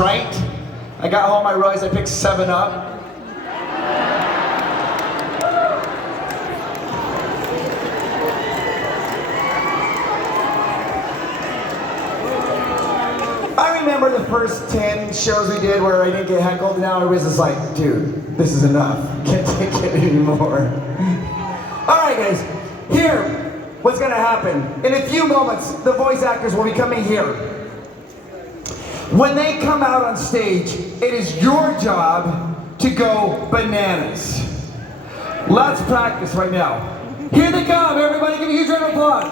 Sprite. I got home, I realized I picked 7-Up. I remember the first 10 shows we did where I didn't get heckled, and now everybody's just like, dude, this is enough. Can't take it anymore. Alright guys, here, what's gonna happen. In a few moments, the voice actors will be coming here. When they come out on stage, it is your job to go bananas. Let's practice right now. Here they come, everybody, give a huge round of applause.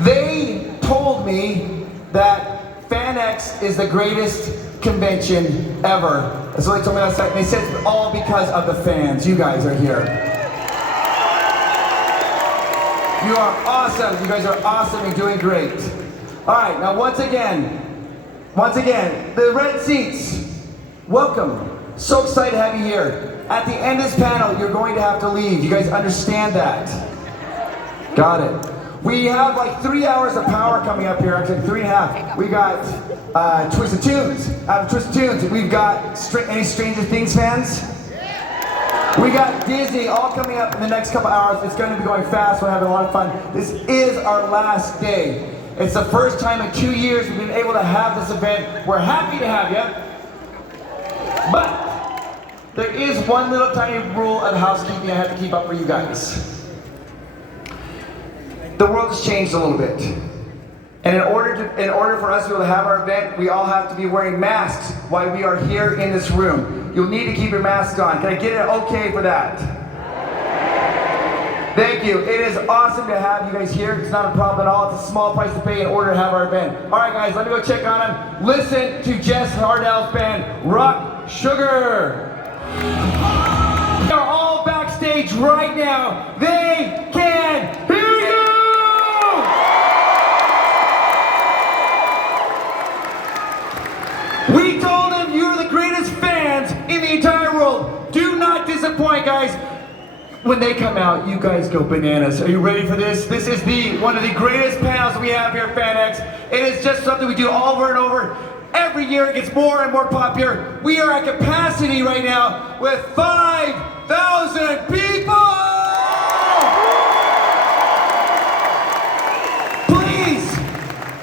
They told me that FanX is the greatest convention ever. That's what they told me last night. They said it's all because of the fans. You guys are here. You are awesome. You guys are awesome and doing great. All right, now once again, the red seats, welcome. So excited to have you here. At the end of this panel, you're going to have to leave. You guys understand that? Got it. We have like 3 hours of power coming up here, actually 3.5. We got Twisted Toonz. Out of Twisted Toonz, we've got any Stranger Things fans? We got Disney all coming up in the next couple hours. It's going to be going fast. We're having a lot of fun. This is our last day. It's the first time in 2 years we've been able to have this event. We're happy to have you. But there is one little tiny rule of housekeeping I have to keep up for you guys. The world has changed a little bit. And in order for us to be able to have our event, we all have to be wearing masks while we are here in this room. You'll need to keep your mask on. Can I get an okay for that? Thank you. It is awesome to have you guys here. It's not a problem at all. It's a small price to pay in order to have our event. All right, guys, let me go check on them. Listen to Jess Hardell's band, Rock Sugar. They're all backstage right now. They can hear you! We told them you're the greatest fans in the entire world. Do not disappoint, guys. When they come out, you guys go bananas. Are you ready for this? This is one of the greatest panels we have here at FanX. It is just something we do over and over. Every year it gets more and more popular. We are at capacity right now with 5,000 people! Please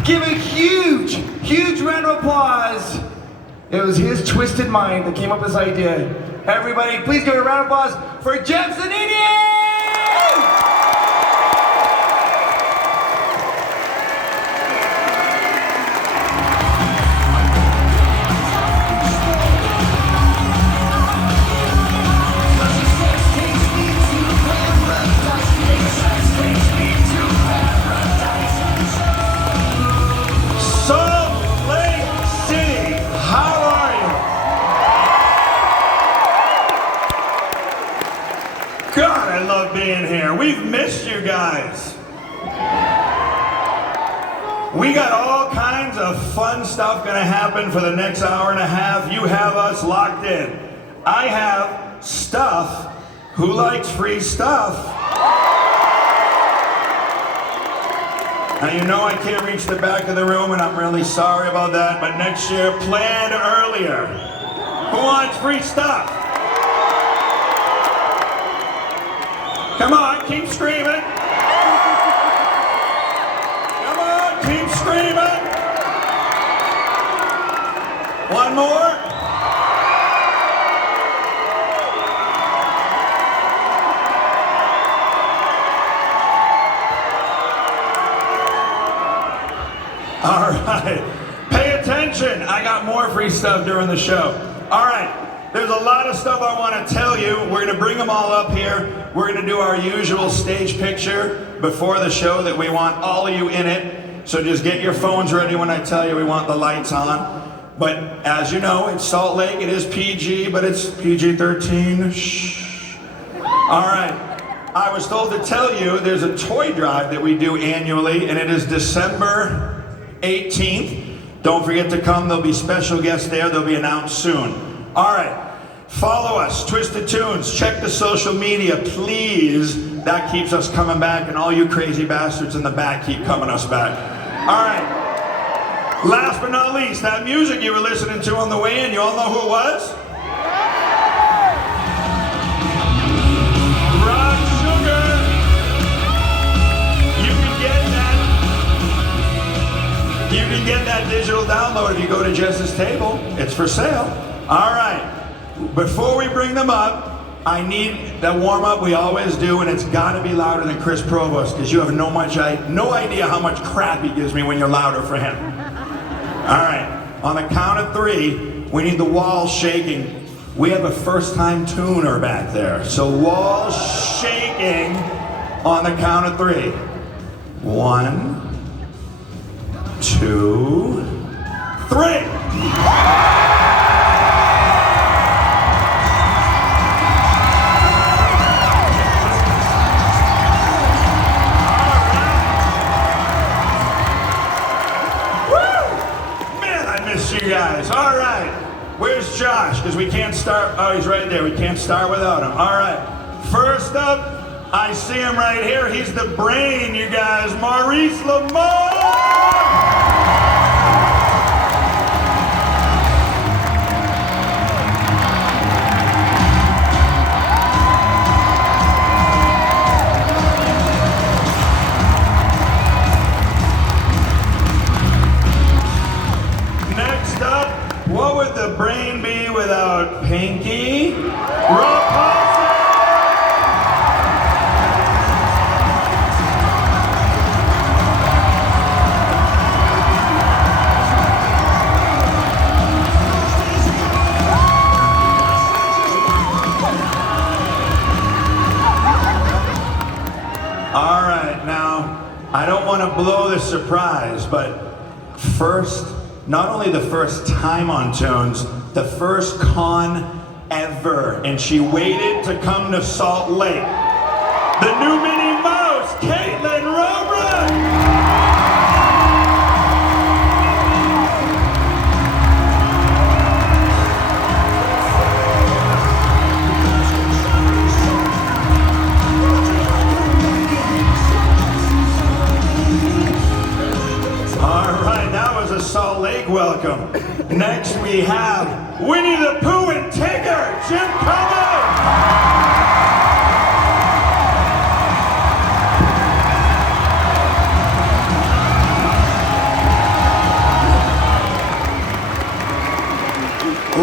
give a huge, huge round of applause. It was his twisted mind that came up with this idea. Everybody, please give a round of applause for Jeff Zanini! God, I love being here. We've missed you guys. We got all kinds of fun stuff gonna happen for the next hour and a half. You have us locked in. I have Stuff. Who likes free stuff? Now you know I can't reach the back of the room and I'm really sorry about that, but next year, plan earlier. Who wants free stuff? Come on, keep screaming. Come on, keep screaming. One more. All right, pay attention. I got more free stuff during the show. All right. There's a lot of stuff I want to tell you. We're going to bring them all up here. We're going to do our usual stage picture before the show that we want all of you in it. So just get your phones ready when I tell you we want the lights on. But as you know, it's Salt Lake. It is PG, but it's PG-13. Shh. All right. I was told to tell you there's a toy drive that we do annually, and it is December 18th. Don't forget to come. There'll be special guests there. They'll be announced soon. All right, follow us, Twisted Toonz, check the social media, please that keeps us coming back, and all you crazy bastards in the back keep coming us back. All right. Last but not least, that music you were listening to on the way in, you all know who it was? Rock Sugar. You can get that digital download if you go to Jess's table. It's for sale. All right. Before we bring them up, I need that warm up we always do, and it's got to be louder than Chris Provost, because you have no idea how much crap he gives me when you're louder for him. All right, on the count of 3, we need the walls shaking. We have a first-time tuner back there, so walls shaking on the count of 3. 1, 2, 3. You guys. All right. Where's Josh? Because we can't start. Oh, he's right there. We can't start without him. All right. First up, I see him right here. He's the brain, you guys. Maurice Lamar. What would the brain be without Pinky? All right, now, I don't want to blow the surprise, but first, not only the first time on Toonz, the first con ever, and she waited to come to Salt Lake. The new Minnie Mouse, Caitlin Robron! All right, that was a Salt Lake welcome. Next we have Winnie the Pooh and Tigger, Jim Cummings.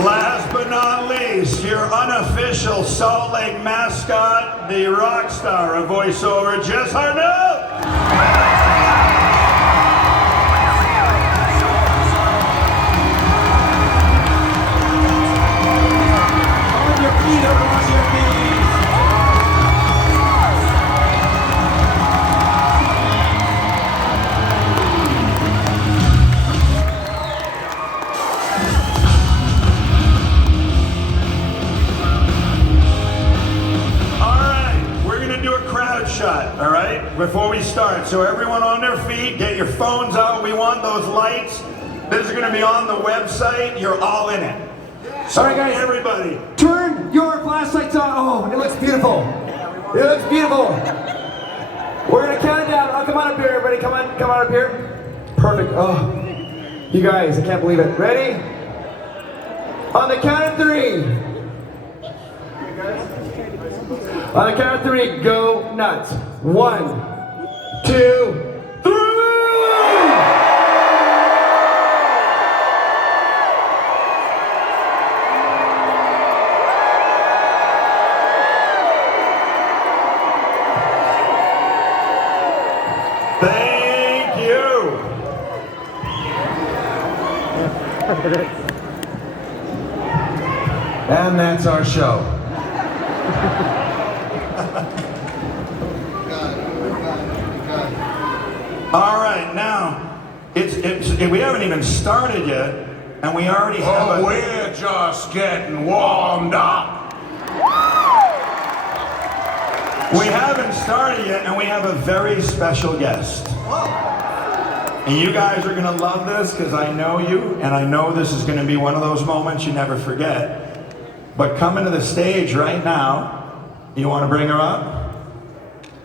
Last but not least, your unofficial Salt Lake mascot, the rock star of voiceover, Jess Harnell. All right, before we start, so everyone on their feet, get your phones out. We want those lights. This is going to be on the website. You're all in it. So, all right, guys, everybody, turn your flashlights on. Oh, it looks beautiful. It looks beautiful. We're going to count it down. Oh, come on up here, everybody. Come on up here. Perfect. Oh, you guys, I can't believe it. Ready? On the count of 3. On the count of 3, go nuts. 1, 2, 3! Thank you. And that's our show. All right, now, we haven't even started yet, and we already have we're just getting warmed up. We haven't started yet, and we have a very special guest. And you guys are gonna love this, because I know you, and I know this is gonna be one of those moments you never forget. But coming to the stage right now, you wanna bring her up?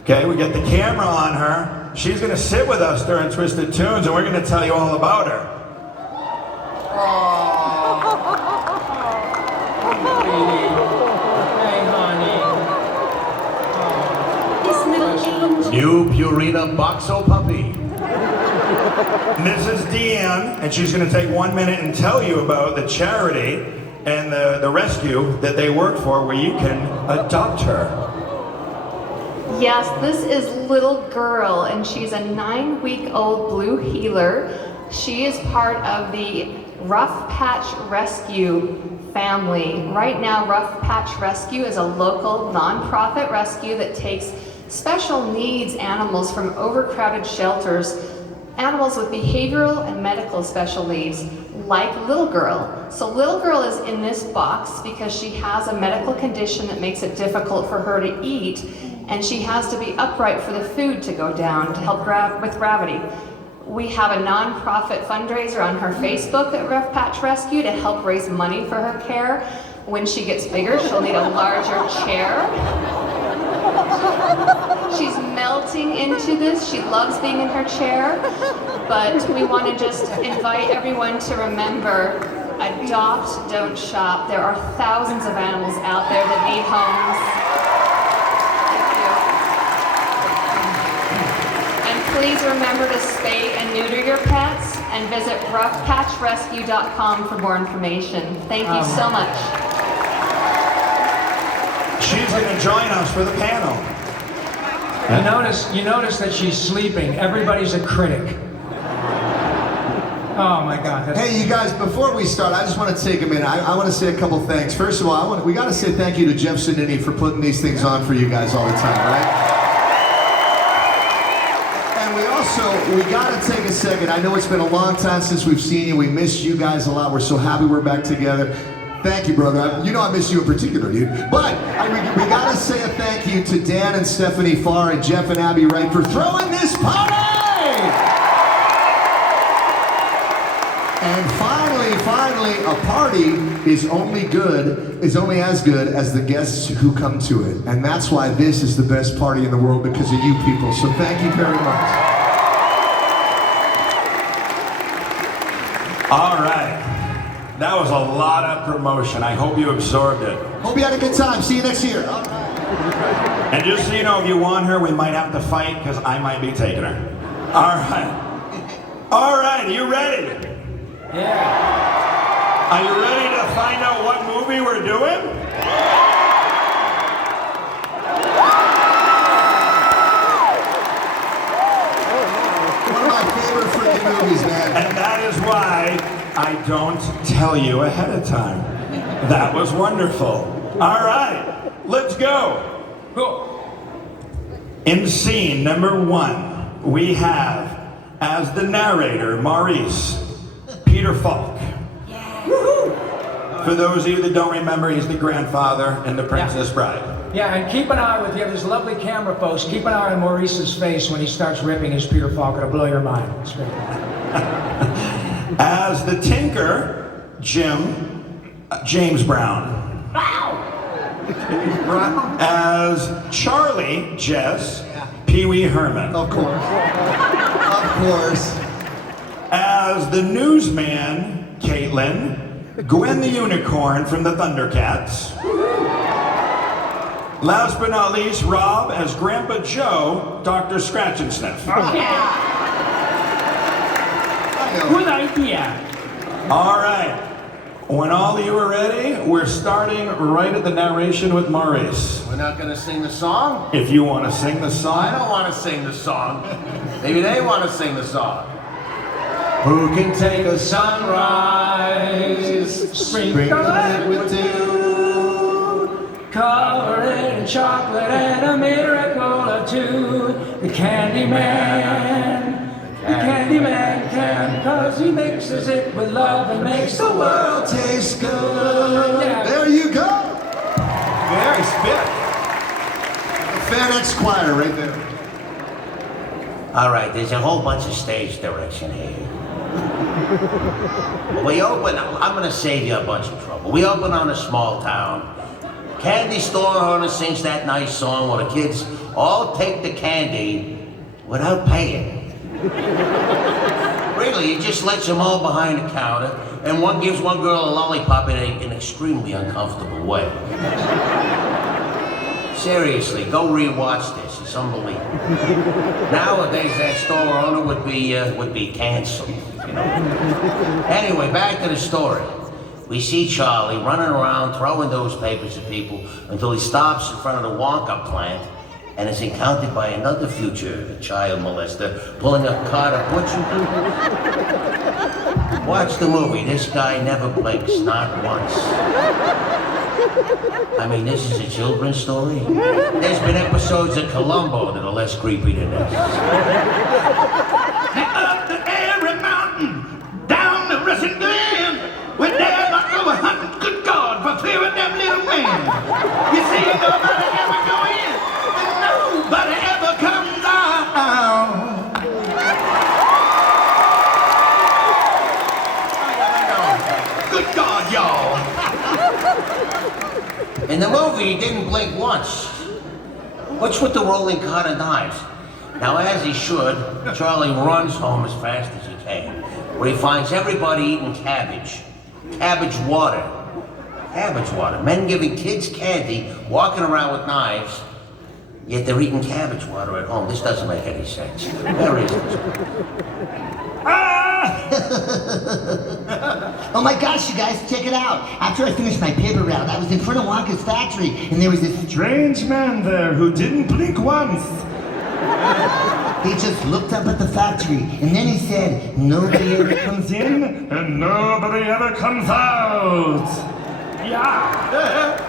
Okay, we get the camera on her. She's gonna sit with us during Twisted Tunes, and we're gonna tell you all about her. New Purina Boxo Puppy. Mrs. Deanne, and she's gonna take 1 minute and tell you about the charity and the rescue that they work for where you can adopt her. Yes, this is Little Girl, and she's a 9-week-old blue heeler. She is part of the Rough Patch Rescue family. Right now, Rough Patch Rescue is a local nonprofit rescue that takes special needs animals from overcrowded shelters, animals with behavioral and medical special needs, like Little Girl. So Little Girl is in this box because she has a medical condition that makes it difficult for her to eat, and she has to be upright for the food to go down to help with gravity. We have a nonprofit fundraiser on her Facebook at Rough Patch Rescue to help raise money for her care. When she gets bigger, she'll need a larger chair. She's melting into this. She loves being in her chair. But we want to just invite everyone to remember, adopt, don't shop. There are thousands of animals out there that need homes. And please remember to spay and neuter your pets and visit roughpatchrescue.com for more information. Thank you so much. She's going to join us for the panel. You notice that she's sleeping. Everybody's a critic. Oh my God. Hey, you guys, before we start, I just want to take a minute. I want to say a couple things. First of all, we got to say thank you to Jeff Zanini for putting these things on for you guys all the time, right? And we got to take a second. I know it's been a long time since we've seen you. We miss you guys a lot. We're so happy we're back together. Thank you, brother. You know I miss you in particular, dude. But we got to say a thank you to Dan and Stephanie Farr and Jeff and Abby Wright for throwing this party! And finally, a party is only as good as the guests who come to it. And that's why this is the best party in the world, because of you people. So thank you very much. All right. That was a lot of promotion. I hope you absorbed it. Hope you had a good time. See you next year. And just so you know, if you want her, we might have to fight because I might be taking her. All right. All right, are you ready? Yeah. Are you ready to find out what movie we're doing? One of my favorite freaking movies, man. And that is why I don't tell you ahead of time. That was wonderful. All right, let's go. Cool. In scene number 1, we have, as the narrator, Maurice, Peter Falk. For those of you that don't remember, he's the grandfather in The Princess Bride. Yeah, and keep an eye with you. This lovely camera, folks. Keep an eye on Maurice's face when he starts ripping his Peter Falk. It'll blow your mind. It's great. As the Tinker, James Brown. Brown. As Charlie, Jess, Pee Wee Herman. Of course. Of course. As the newsman, Caitlin, Gwen the Unicorn from the Thundercats. Last but not least, Rob as Grandpa Joe, Dr. Scratch and Sniff. Good idea. All right. When all of you are ready, we're starting right at the narration with Maurice. We're not gonna sing the song? If you want to sing the I song. don't want to sing the song. Maybe they want to sing the song. Who can take a sunrise, Sprinkle it with dew, Cover it in chocolate and a miracle or two. The Candyman. The Candyman can, 'cause he mixes it with love and makes the world taste good. Yeah. There you go. Very spit. The FanX choir right there. All right, there's a whole bunch of stage direction here. We open, I'm gonna save you a bunch of trouble. We open on a small town. Candy store owner sings that nice song while the kids all take the candy without paying. Really, he just lets them all behind the counter, and one gives one girl a lollipop in an extremely uncomfortable way. Seriously, go rewatch this. It's unbelievable. Nowadays, that store owner would be canceled. You know? Anyway, back to the story. We see Charlie running around throwing those papers at people until he stops in front of the Wonka plant and is encountered by another future child molester pulling a cart of butcher. Watch the movie. This guy never blinks, not once. I mean, this is a children's story. There's been episodes of Columbo that are less creepy than this. Up the airy mountain, down the rushing glen, we dare not go hunting. Good God, for fear of them little men. You see, nobody ever go in, and nobody ever comes out. Good God, y'all. In the movie, he didn't blink once. What's with the rolling cart of knives? Now, as he should, Charlie runs home as fast as he can, where he finds everybody eating cabbage. Cabbage water. Cabbage water. Men giving kids candy, walking around with knives, yet they're eating cabbage water at home. This doesn't make any sense. Where is this? Oh my gosh, you guys, check it out. After I finished my paper round, I was in front of Wonka's factory, and there was this Strange man there who didn't blink once. He just looked up at the factory, and then he said, nobody ever Comes in and nobody ever comes out. Yeah.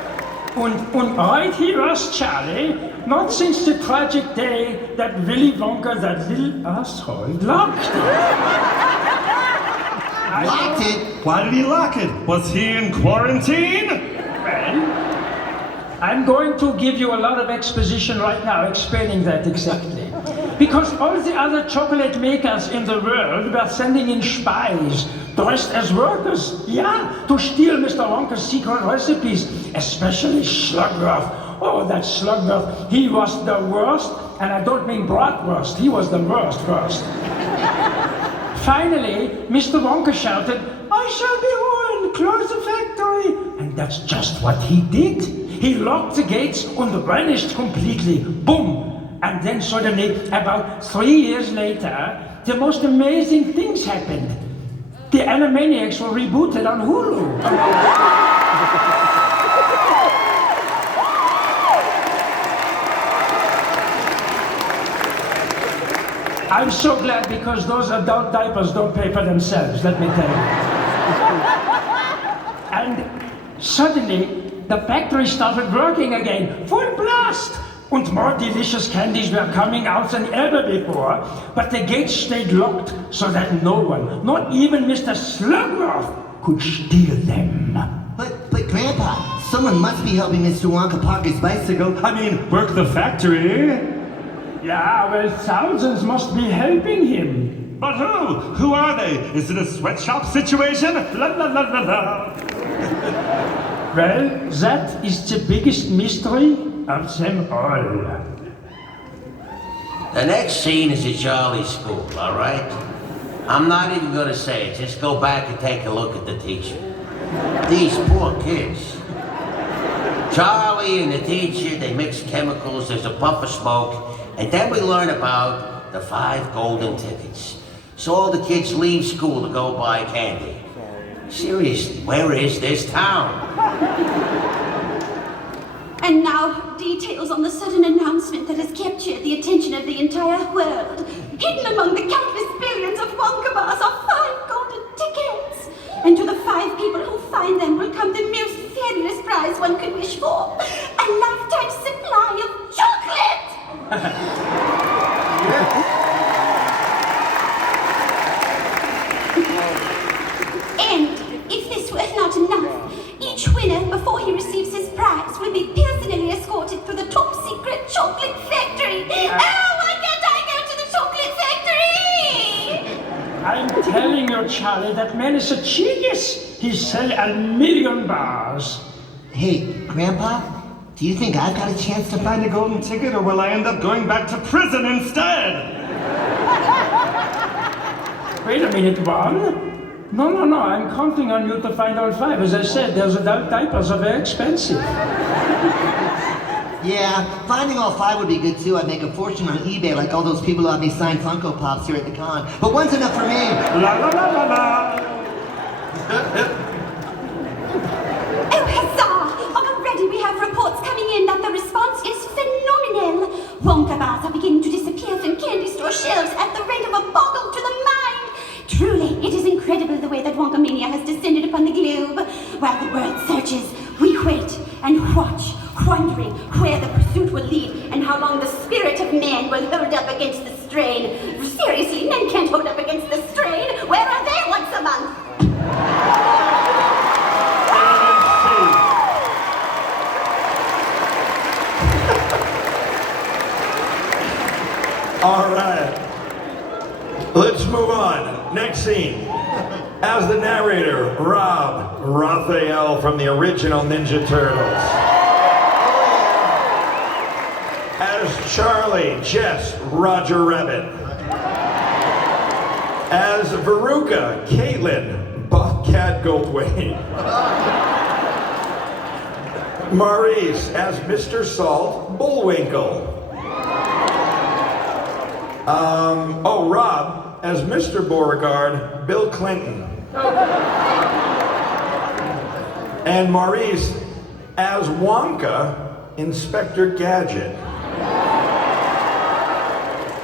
Und right here was Charlie, not since the tragic day that Willy Wonka, that little asshole, locked it. locked it. Why did he lock it? Was he in quarantine? Well, I'm going to give you a lot of exposition right now explaining that exactly. Because all the other chocolate makers in the world were sending in spies dressed as workers, yeah, to steal Mr. Wonka's secret recipes, especially Slugworth. Oh, that Slugworth, he was the worst, and I don't mean bratwurst, he was the worst. Finally, Mr. Wonka shouted, I shall be ruined, close the factory. And that's just what he did. He locked the gates and vanished completely. Boom! And then suddenly, about 3 years later, the most amazing things happened. The Animaniacs were rebooted on Hulu. I'm so glad because those adult diapers don't pay for themselves, let me tell you. And suddenly, the factory started working again, full blast! And more delicious candies were coming out than ever before, but the gates stayed locked so that no one, not even Mr. Slugworth, could steal them. But Grandpa, someone must be helping Mr. Wonka park his bicycle. I mean, work the factory. Yeah, well, thousands must be helping him. But who? Who are they? Is it a sweatshop situation? La la la la la. Well, that is the biggest mystery of them all. The next scene is at Charlie's school, all right? I'm not even gonna say it. Just go back and take a look at the teacher. These poor kids. Charlie and the teacher, they mix chemicals, there's a puff of smoke, and then we learn about the 5 golden tickets. So all the kids leave school to go buy candy. Seriously, where is this town? And now, details on the sudden announcement that has captured the attention of the entire world. Hidden among the countless billions of Wonka bars are 5 golden tickets. And to the 5 people who find them will come the most fabulous prize one could wish for. A lifetime supply of chocolate! And if this were not enough, each winner, before he receives his prize, will be personally escorted through the top secret chocolate factory. Oh, why can't I go to the chocolate factory? I'm telling you, Charlie, that man is a genius. He sells 1,000,000 bars. Hey, Grandpa, Do you think I've got a chance to find a golden ticket, or will I end up going back to prison instead? Wait a minute, Bob. No, I'm counting on you to find all 5. As I said, those adult diapers are very expensive. Yeah, finding all 5 would be good too. I'd make a fortune on eBay like all those people who have me sign Funko Pops here at the con. But one's enough for me. La la la la la. Oh, huzzah! Already we have reports coming in that the response is phenomenal. Wonka bars are beginning to disappear from candy store shelves at the rate of a boggle to the mind. Truly, it is incredible the way that Wonka mania has descended upon the globe. While the world searches, we wait and watch, wondering where the pursuit will lead and how long the spirit of man will hold up against the strain. Seriously, men can't hold up against the strain. Where are they once a month? All right. Let's move on. Next scene. As the narrator, Rob Raphael from the original Ninja Turtles. As Charlie, Jess Roger Rabbit. As Veruca, Caitlin, Bobcat Goldthwait. Maurice as Mr. Salt Bullwinkle. Rob as Mr. Beauregard, Bill Clinton. And Maurice as Wonka, Inspector Gadget.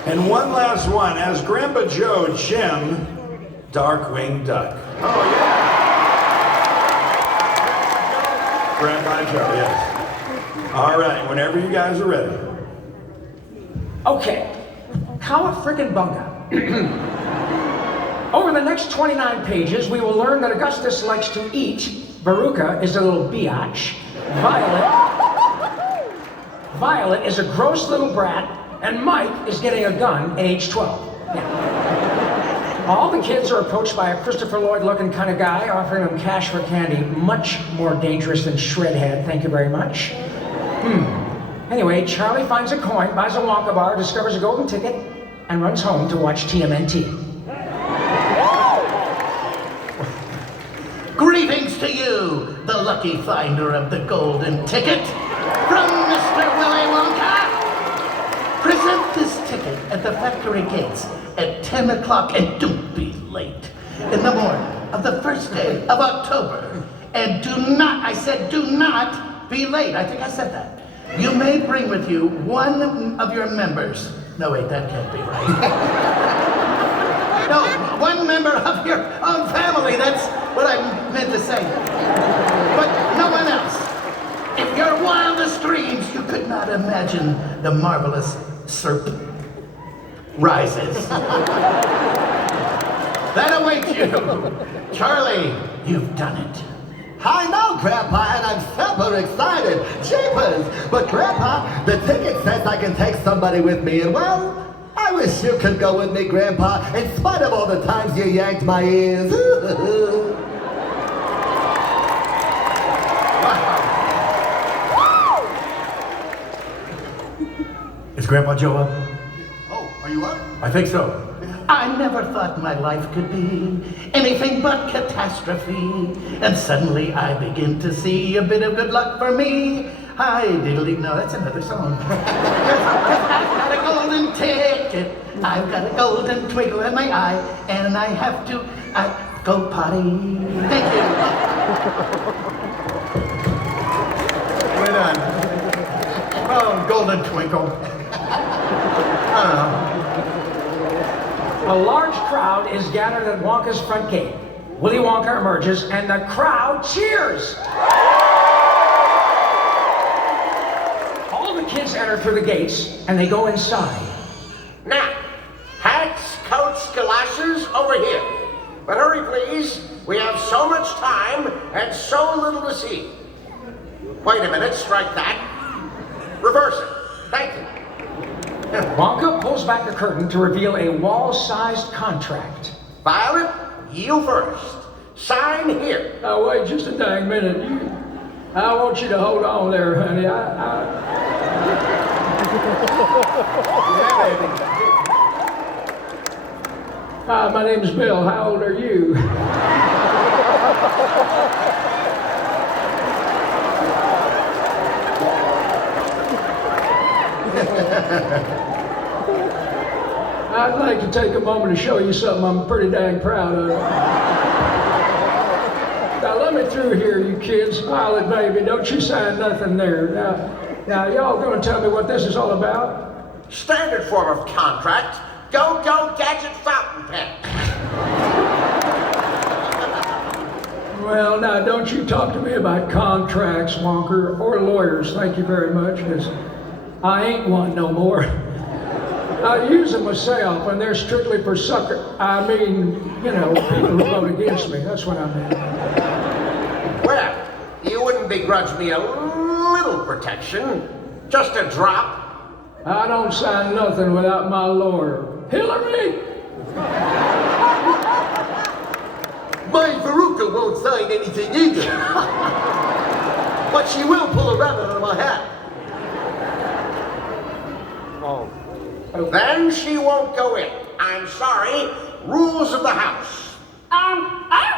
And one last one, as Grandpa Joe, Jim, Darkwing Duck. Oh, yeah! Grandpa Joe, yes. All right, whenever you guys are ready. Okay, Cowabunga bunga. Over the next 29 pages, we will learn that Augustus likes to eat. Veruca is a little biatch. Violet is a gross little brat. And Mike is getting a gun, age 12. Yeah. All the kids are approached by a Christopher Lloyd-looking kind of guy, offering them cash for candy. Much more dangerous than Shredhead, thank you very much. Anyway, Charlie finds a coin, buys a Wonka bar, discovers a golden ticket, and runs home to watch TMNT. Greetings to you, the lucky finder of the golden ticket, from Mr. Willy Wonka. Present this ticket at the factory gates at 10 o'clock, and don't be late, in the morning of the first day of October. And do not, I said do not be late. I think I said that. You may bring with you one of your members. No, wait, that can't be right. No, one member of your own family. That's what I meant to say. But no one else. In your wildest dreams, you could not imagine the marvelous serpent rises. That awaits you. Charlie, you've done it. I know, Grandpa, and I'm super excited. Jeepers! But Grandpa, the ticket says I can take somebody with me, and well, I wish you could go with me, Grandpa, in spite of all the times you yanked my ears. Is Grandpa Joe up? Oh, are you up? I think so. I never thought my life could be anything but catastrophe. And suddenly I begin to see a bit of good luck for me. Hi, diddly, no, that's another song. I've got a golden ticket. I've got a golden twinkle in my eye. And I have to go potty. Thank you. Wait on. Oh, golden twinkle. I don't know. A large crowd is gathered at Wonka's front gate. Willy Wonka emerges, and the crowd cheers. All the kids enter through the gates, and they go inside. Now, hats, coats, galoshes, over here. But hurry, please. We have so much time and so little to see. Wait a minute, strike that. Reverse it. Thank you. Wonka pulls back the curtain to reveal a wall-sized contract. Violet, you first. Sign here. Oh, wait just a dang minute. I want you to hold on there, honey. Hi, my name's Bill. How old are you? I'd like to take a moment to show you something I'm pretty dang proud of. Now let me through here, you kids. Pilot baby, don't you sign nothing there. Now y'all gonna tell me what this is all about? Standard form of contract. Go gadget fountain pen. Well, now don't you talk to me about contracts, Wonker, or lawyers. Thank you very much, 'cause I ain't one no more. I use them myself, and they're strictly for people who vote against me. That's what I mean. Well, you wouldn't begrudge me a little protection. Just a drop. I don't sign nothing without my lawyer. Hillary! My Veruca won't sign anything either. But she will pull a rabbit out of my hat. Then she won't go in. I'm sorry. Rules of the house. I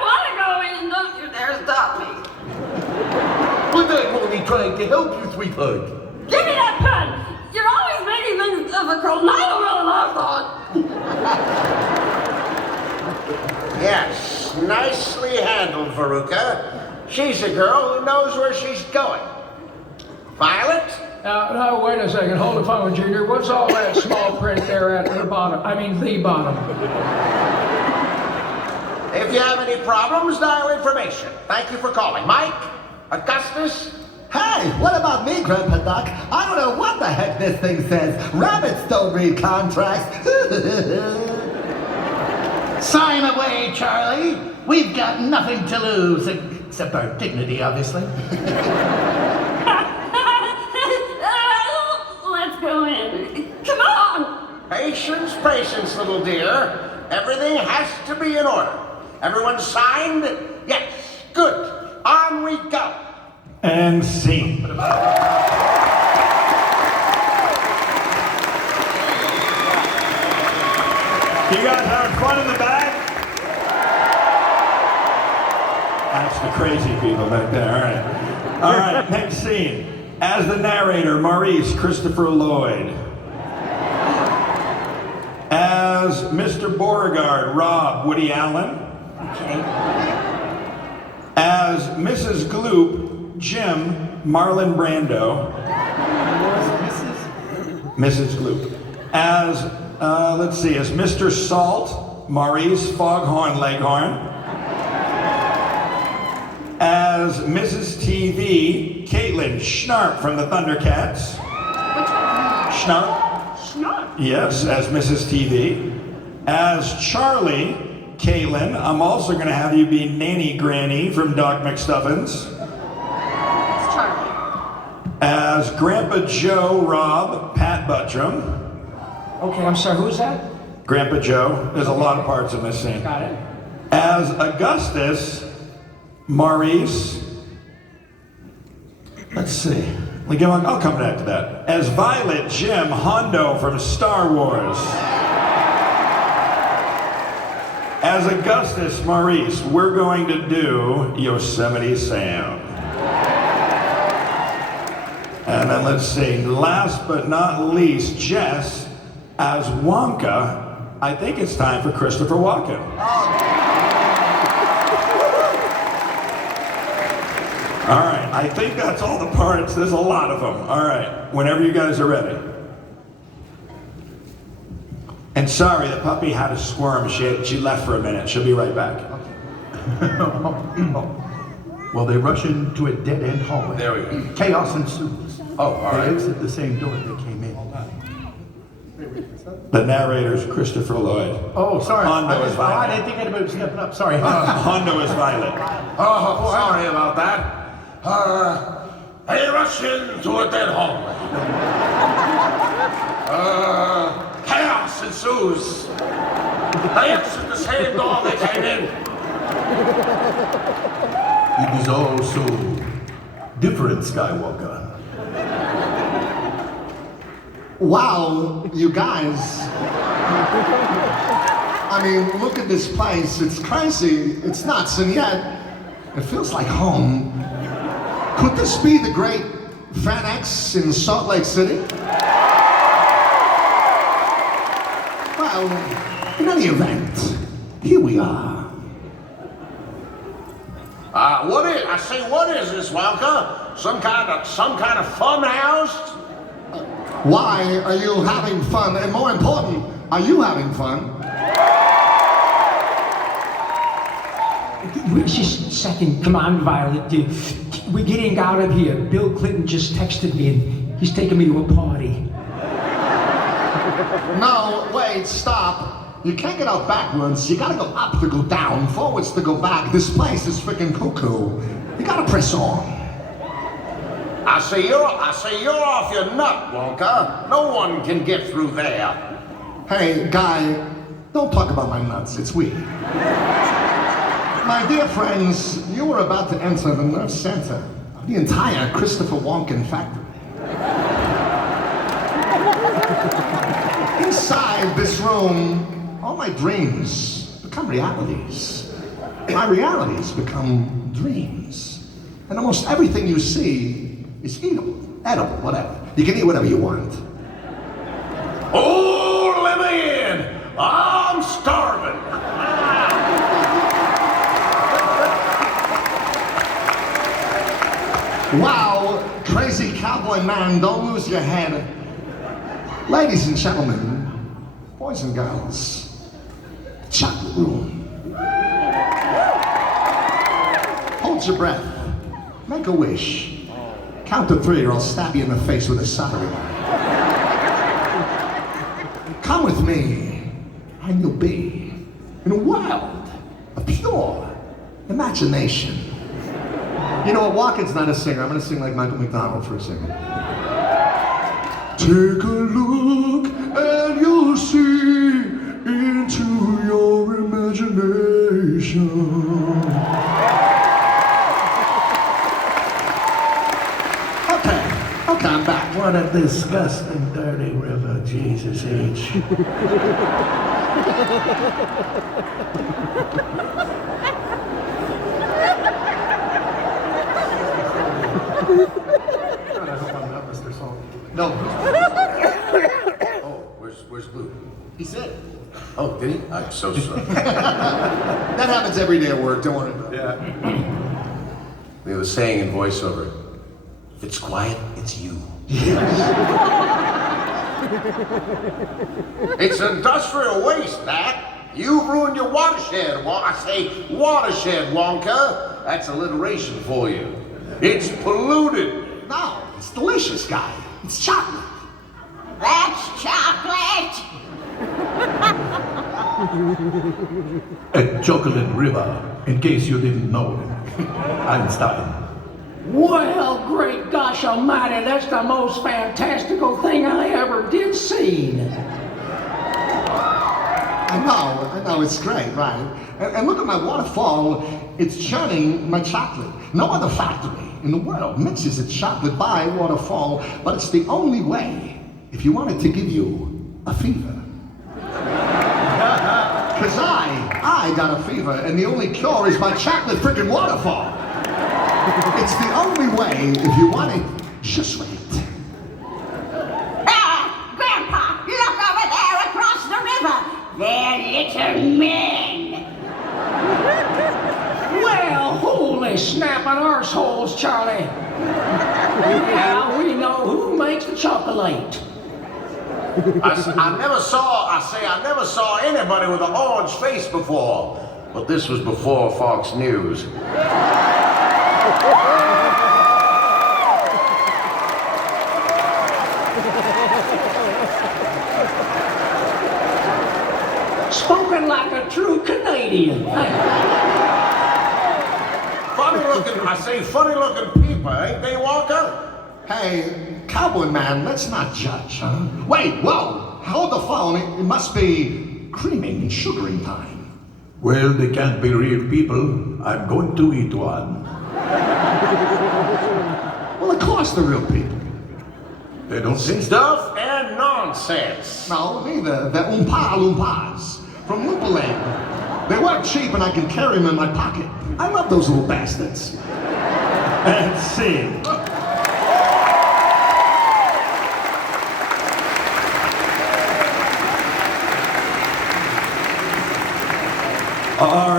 want to go in. Don't you dare stop me. But I'm only trying to help you, sweetheart. Give me that pen. You're always making things difficult, and I don't really like that. Yes, nicely handled, Veruca. She's a girl who knows where she's going. Violet? Now, wait a second. Hold the phone, Junior. What's all that small print there at the bottom? I mean, the bottom. If you have any problems, dial information. Thank you for calling. Mike? Augustus? Hey, what about me, Grandpa Doc? I don't know what the heck this thing says. Rabbits don't read contracts. Sign away, Charlie. We've got nothing to lose, except our dignity, obviously. Let's go in. Come on. Patience, patience, little dear. Everything has to be in order. Everyone signed? Yes. Good. On we go. And scene. You guys having fun in the back? That's the crazy people back there. All right. All right, next scene. As the narrator, Maurice Christopher Lloyd. As Mr. Beauregard, Rob Woody Allen. Okay. As Mrs. Gloop, Jim Marlon Brando. Mrs. Gloop. As, let's see, as Mr. Salt, Maurice Foghorn Leghorn. As Mrs. TV, Caitlin Schnarp from the Thundercats. Schnarp? Schnarp? Yes, as Mrs. TV. As Charlie, Caitlin, I'm also going to have you be Nanny Granny from Doc McStuffins. It's Charlie. As Grandpa Joe, Rob, Pat Buttram. Okay, I'm sorry. Who's that? Grandpa Joe. There's a lot of parts in this scene. Got it. As Augustus, Maurice. Let's see. I'll come back to that. As Violet, Jim Hondo from Star Wars. As Augustus, Maurice, we're going to do Yosemite Sam. And then let's see, last but not least, Jess, as Wonka, I think it's time for Christopher Walken. All right, I think that's all the parts. There's a lot of them. All right, whenever you guys are ready. And sorry, the puppy had a squirm. She left for a minute. She'll be right back. Well, they rush into a dead-end hallway. There we go. Chaos ensues. Oh, all right. They exit the same door they came in. The narrator's Christopher Lloyd. Oh, sorry. Hondo is I Violet. didn't think I'd been stepping up. Sorry. Hondo is Violet. Oh, sorry about that. They rush into a dead hallway. Chaos ensues. They exit the same door they came in. It is all so Different Skywalker. Wow, you guys. I mean, look at this place. It's crazy, it's nuts, and yet it feels like home. Could this be the great Fan X in Salt Lake City? Well, in any event, here we are. What is this, Wonka? Some kind of fun house? Why are you having fun? And more important, are you having fun? Where's your second command, Violet? We're getting out of here. Bill Clinton just texted me and he's taking me to a party. No, wait, stop. You can't get out backwards. You gotta go up to go down, forwards to go back. This place is freaking cuckoo. You gotta press on. I say you're off your nut, Wonka. No one can get through there. Hey, guy, don't talk about my nuts. It's weird. My dear friends, you are about to enter the nerve center of the entire Christopher Walken factory. Inside this room, all my dreams become realities. My realities become dreams. And almost everything you see is edible, whatever. You can eat whatever you want. Oh, let me in! I'm starving! Wow, crazy cowboy man, don't lose your head. Ladies and gentlemen, boys and girls, chocolate room. Hold your breath. Make a wish. Count to 3 or I'll stab you in the face with a soldering iron. Come with me, and you'll be in a world of pure imagination. You know what, Walken's not a singer. I'm gonna sing like Michael McDonald for a second. Take a look and you'll see into your imagination. Okay, I'm back. What a disgusting, dirty river, Jesus H. No. Oh, where's Blue? He said. Oh, did he? I'm so sorry. That happens every day at work, don't worry about it. Yeah. We have a saying in voiceover. If it's quiet, it's you. It's industrial waste, that. You ruined your watershed. I say watershed, Wonka. That's alliteration for you. It's polluted. No, it's delicious, guy. It's chocolate. That's chocolate! A chocolate river, in case you didn't know. Einstein. Well, great gosh almighty, that's the most fantastical thing I ever did see. I know, it's great, right? And look at my waterfall, it's churning my chocolate. No other factory in the world mixes its chocolate by waterfall, but it's the only way if you want it to give you a fever. Because I got a fever, and the only cure is my chocolate frickin' waterfall. It's the only way if you want it just right. Grandpa, look over there across the river. They're little men. Well, holy snapping arseholes, Charlie. Now we know who makes the chocolate. I never saw anybody with an orange face before. But this was before Fox News. Spoken like a true Canadian. Funny looking people, ain't they, Walker? Hey, cowboy man, let's not judge, huh? Wait, whoa! Hold the phone, it must be creaming and sugaring time. Well, they can't be real people. I'm going to eat one. course the real people. They don't say Stuff and nonsense. No, neither. They're Oompa-Loompas from Loopaland. They work cheap and I can carry them in my pocket. I love those little bastards. And scene. All